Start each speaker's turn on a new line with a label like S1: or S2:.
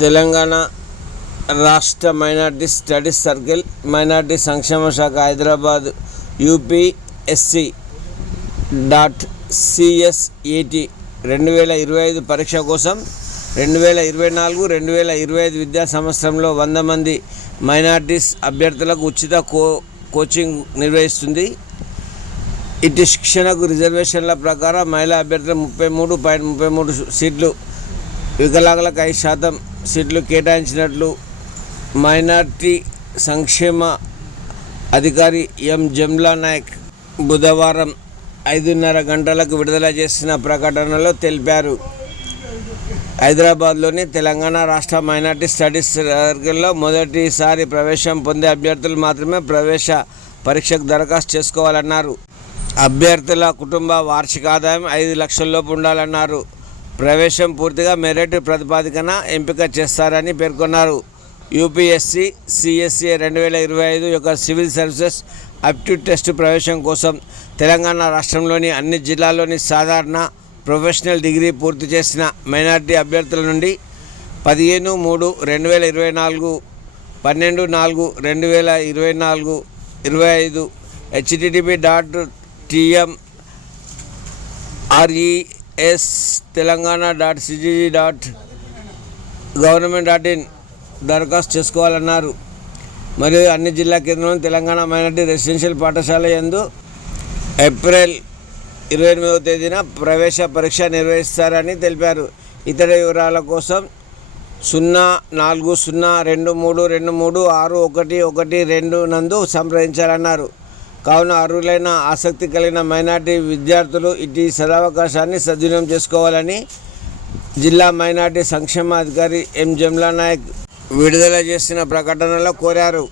S1: తెలంగాణ రాష్ట్ర minority studies circle minority సంక్షేమ శాఖ హైదరాబాద్ యూపీఎస్సి డాట్ సిఎస్ఈటి రెండు వేల ఇరవై ఐదు పరీక్ష కోసం రెండు వేల ఇరవై నాలుగు రెండు వేల ఇరవై ఐదు విద్యా సంవత్సరంలో వంద మంది మైనార్టీస్ అభ్యర్థులకు ఉచిత కో కోచింగ్ నిర్వహిస్తుంది. ఇటు శిక్షణకు రిజర్వేషన్ల ప్రకారం మహిళా అభ్యర్థులు ముప్పై మూడు పాయింట్ ముప్పై మూడు సీట్లు వికలాంగులకు ఐదు శాతం సీట్లు కేటాయించినట్లు మైనార్టీ సంక్షేమ అధికారి ఎం. జమ్లా నాయక్ బుధవారం ఐదున్నర గంటలకు విడుదల చేసిన ప్రకటనలో తెలిపారు. హైదరాబాద్లోని తెలంగాణ రాష్ట్ర మైనార్టీ స్టడీస్ సర్కిల్లో మొదటిసారి ప్రవేశం పొందే అభ్యర్థులు మాత్రమే ప్రవేశ పరీక్షకు దరఖాస్తు చేసుకోవాలన్నారు. అభ్యర్థుల కుటుంబ వార్షిక ఆదాయం ఐదు లక్షల్లోపు ఉండాలన్నారు. ప్రవేశం పూర్తిగా మెరిట్ ప్రతిపాదికన ఎంపిక చేస్తారని పేర్కొన్నారు. యూపీఎస్సీ సిఎస్సి రెండు వేల ఇరవై ఐదు యొక్క సివిల్ సర్వీసెస్ అప్టిట్యూడ్ టెస్ట్ ప్రవేశం కోసం తెలంగాణ రాష్ట్రంలోని అన్ని జిల్లాల్లోని సాధారణ ప్రొఫెషనల్ డిగ్రీ పూర్తి చేసిన మైనార్టీ అభ్యర్థుల నుండి పదిహేను మూడు రెండు వేల ఇరవై నాలుగు పన్నెండు నాలుగు రెండు వేల ఇరవై నాలుగు ఇరవై ఐదు HTTP dot TM RE S Telangana dot CGG dot government dot in దరఖాస్తు చేసుకోవాలన్నారు. మరియు అన్ని జిల్లా కేంద్రంలో తెలంగాణ మైనార్టీ రెసిడెన్షియల్ పాఠశాల యందు ఏప్రిల్ ఇరవై ఎనిమిదవ తేదీన ప్రవేశ పరీక్ష నిర్వహిస్తారని తెలిపారు. ఇతర వివరాల కోసం సున్నా నాలుగు సున్నా రెండు మూడు రెండు మూడు ఆరు ఒకటి ఒకటి రెండు నందు సంప్రదించాలన్నారు. కావున అర్హులైన ఆసక్తి కలిగిన మైనార్టీ విద్యార్థులు ఇటు సదవకాశాన్ని సద్వినియోగం చేసుకోవాలని జిల్లా మైనార్టీ సంక్షేమ అధికారి ఎం జమ్లా నాయక్ విడుదల చేసిన ప్రకటనలో కోరారు.